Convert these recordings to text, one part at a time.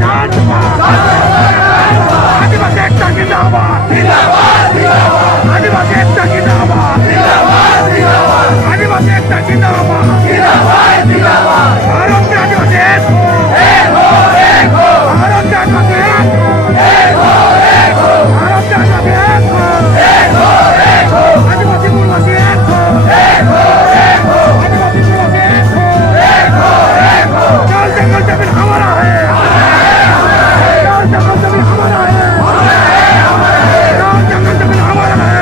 विधानसभा आदिवासी एकता जिंदाबाद आदिवासी एकता जिंदाबाद आदिवासी एकता जिंदाबाद भारत के आदिवासी एक हो भारत के आदिवासी एक हो भारत के आदिवासी एक हो आदिवासी मूलवासी एक हो आदिवासी मूलवासी एक हो जल जंगल जमीन हमारा है जल जंगल जमीन हमारा है जल जंगल जमीन हमारा है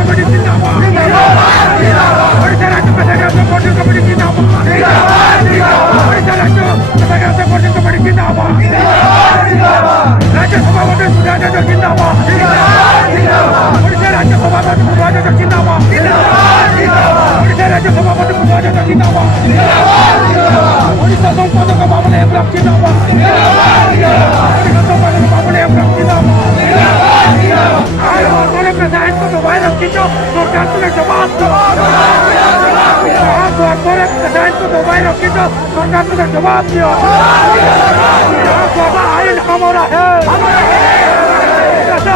कमेटी जिंदाबाद ओडिशा राज्य कमेटी कमेटी जिंदाबाद ओडिशा राज्य कमेटी जिंदाबाद राज्य सभापति सुधाकर जिंदाबाद ओडिशा राज्य सभापति सुधाकर जिंदाबाद ओडिशा राज्य सभापति सुधाकर जिंदाबाद ओडिशा संपादक बाबुल हेमराम जिंदाबाद ओडिशा संपादक बाबुल हेमराम जिंदाबाद प्रधान को मोबाइल रखीचो सरकार तुम्हें जवाब दो प्रधान को मोबाइल रखीचो सरकार तुम्हें जवाब दियो आइन हमारा है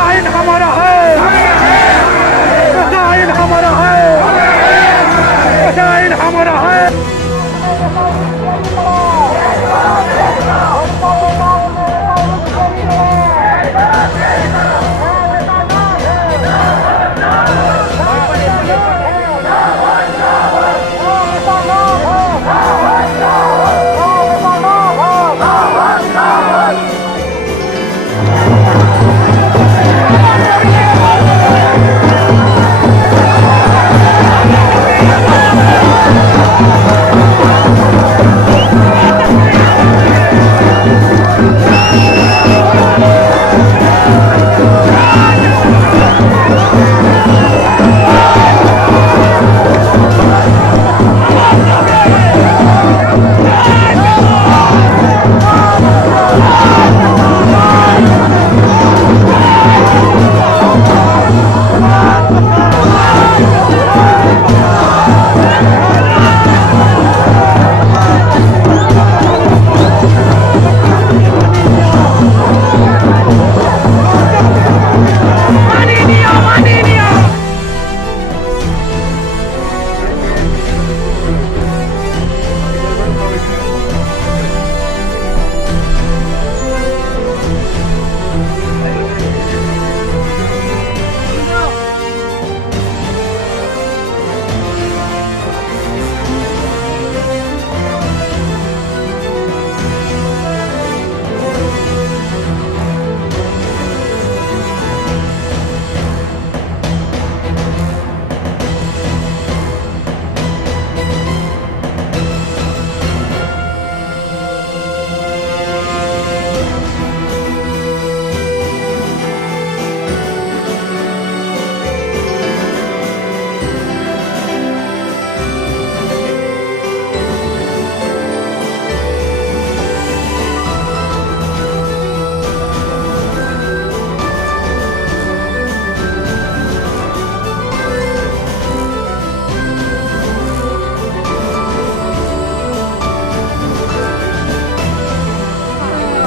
आइन हमारा है आइन हमारा है आइन हमारा है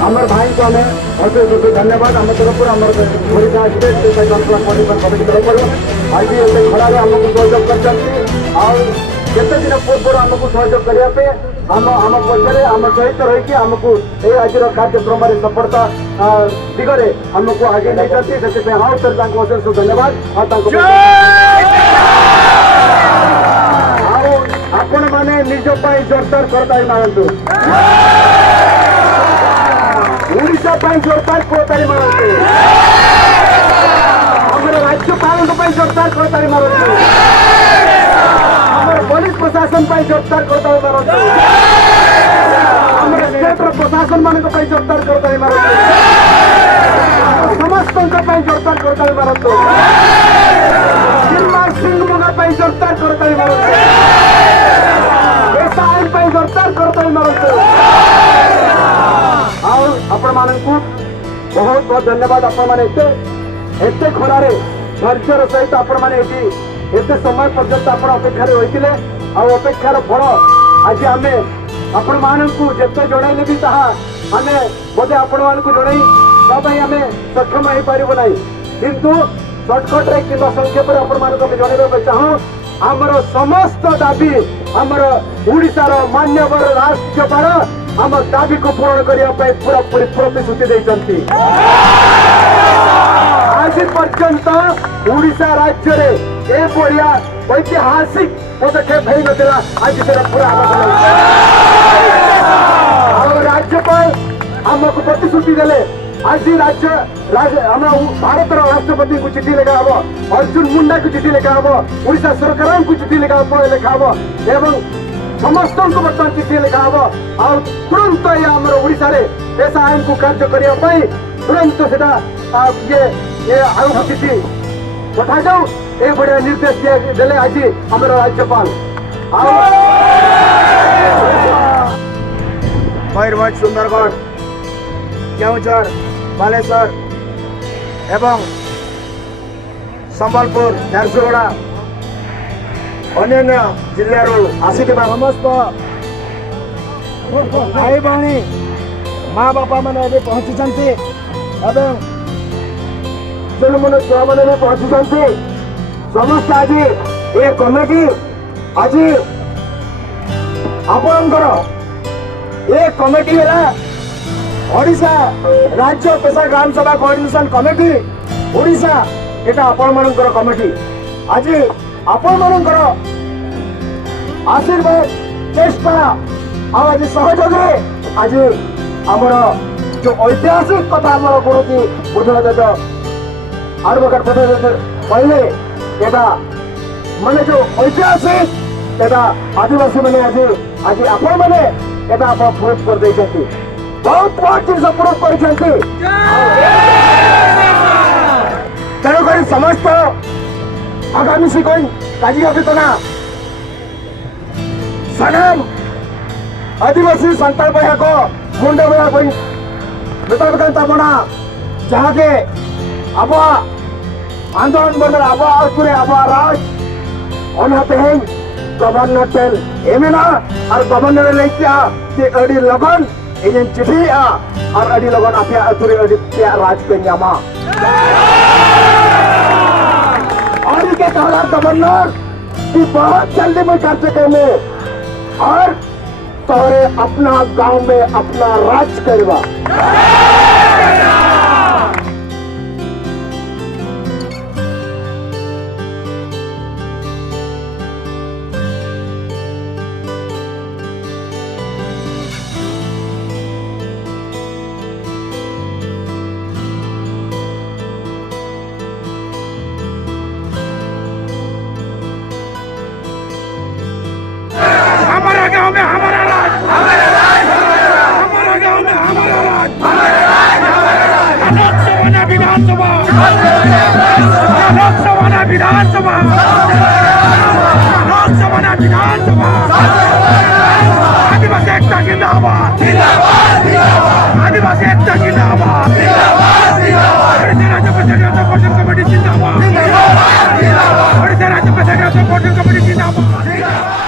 आमर भाई को हमें अशेष अशेष धन्यवाद आम तरफ ओडिशा स्टेट कमिटी तरफ आज ये खड़ा आमको सहयोग कर दिन पूर्व आमको सहयोग करने आम पक्षे आम सहित रही आमको ये आज कार्यक्रम सफलता दिगरे आमको आगे नहीं से हाँ सर अशेष धन्यवाद आपण मैंने निज जोरदार करताली मारतु ओडिशा जोरदार करताली मारतु राज्यपाल जोरदार करताली मारतु पुलिस प्रशासन जोरदार करताली मारतु स्टेट प्रशासन मान जोरदार करताली मारतु समस्त जोरदार करताली मारतु सिंह जोरदार करताली मारतु आईन जोरदार करताली मारतु आपण मानू बहुत बहुत धन्यवाद आपण मैंने एते खरारे धैर्यर सहित आपण मैंने एते समय पर्यंत आप अपेक्षा रही अपेक्षार फल आज आम आपण मानकु जेते जोड़ाइले भी ताहा आमे बोधे आपण मानकु जोड़ाई तबाई आमे सक्षम हो पारिबो नाही किंतु शॉर्टकट रे किबा संक्षेप रे आपण मानकु जणाइबा चाहू आमर समस्त दाबी आमर ओडिसा रो मान्यवर राज्यपाल आम दाबी को पूर्ण करने पूरा पूरी प्रतिश्रुति देइछंती आज पर्यंत ओडिसा राज्य रे ए बढ़िया ऐतिहासिक पदक्षेप हो नथिला आज सेटा पूरा राज्यपाल आमको प्रतिश्रुति देले आज राज्य भारत राष्ट्रपति को चिठी लिखा हम अर्जुन मुंडा को चिठी लिखा हम ओडिशा सरकार को चिठी लिखा हम एवं समस्त को बर्तमान चिठी लिखा हम आ तुरंत ओडिशा रे ऐसा आईन को कार्य करने तुरंत सेटा ये आयोग चिठी पठा जाऊ ए बढ़िया निर्देश देले आज आमर राज्यपाल मयूरभंज सुंदरगढ़ केउझर बालेश्वर एवं संबलपुर झारसुगुड़ा अन्य जिल्लारू आसिथिबा समस्त भाई भाई माँ बापा मैंने पहुंची एवं जो मन छुआ मैंने पहुंची समस्त आज ये कमिटी आज आपणकर ये कमिटी है ओडिशा राज्य पेशा ग्राम सभा कोऑर्डिनेशन कमिटी ओडिशा एटा आपण मानकर कमिटी आज आपण मानकर आशीर्वाद चेष्टा आज सहयोग आज आमर जो ऐतिहासिक कथा आमर गुरुजी बुद्धदेव एडवोकेट बुद्धदेव कहले एटा माने जो ऐतिहासिक एटा आदिवासी मैंने आज आज आपण मैंने एटा आप प्रूफ कर देछथि बहुत बहुत जिन प्रूफ कर तेणुक समस्त आगामी शिकोई काजी अभितना सगम आदिवासी संताल को मुंडे बया नृतन बना जहाँ के अब आंदोलन बंद अब अब राज अनाते हैं गवर्नर टेल एमेना और गवर्नर लेके अड़ी लगन एजें चिठी और अड़ी लगन आपया अतुरे अड़ी त्या राज पे न्यामा और के कहला गवर्नर कि बहुत जल्दी में कार्य करने और तोरे अपना गांव में अपना राज करवा हमारा गांव में हमारा राज, हमारा गांव में हमारा राज, लोकसभा ना विधानसभा, लोकसभा ना विधानसभा, लोकसभा ना विधानसभा, आदिवासी एकता जिंदाबाद, आदिवासी एकता जिंदाबाद, ओडिशा राज्य पेशा कोऑर्डिनेशन कमेटी जिंदाबाद, ओडिशा राज्य पेशा कोऑर्डिनेशन कमेटी जिंदाबाद।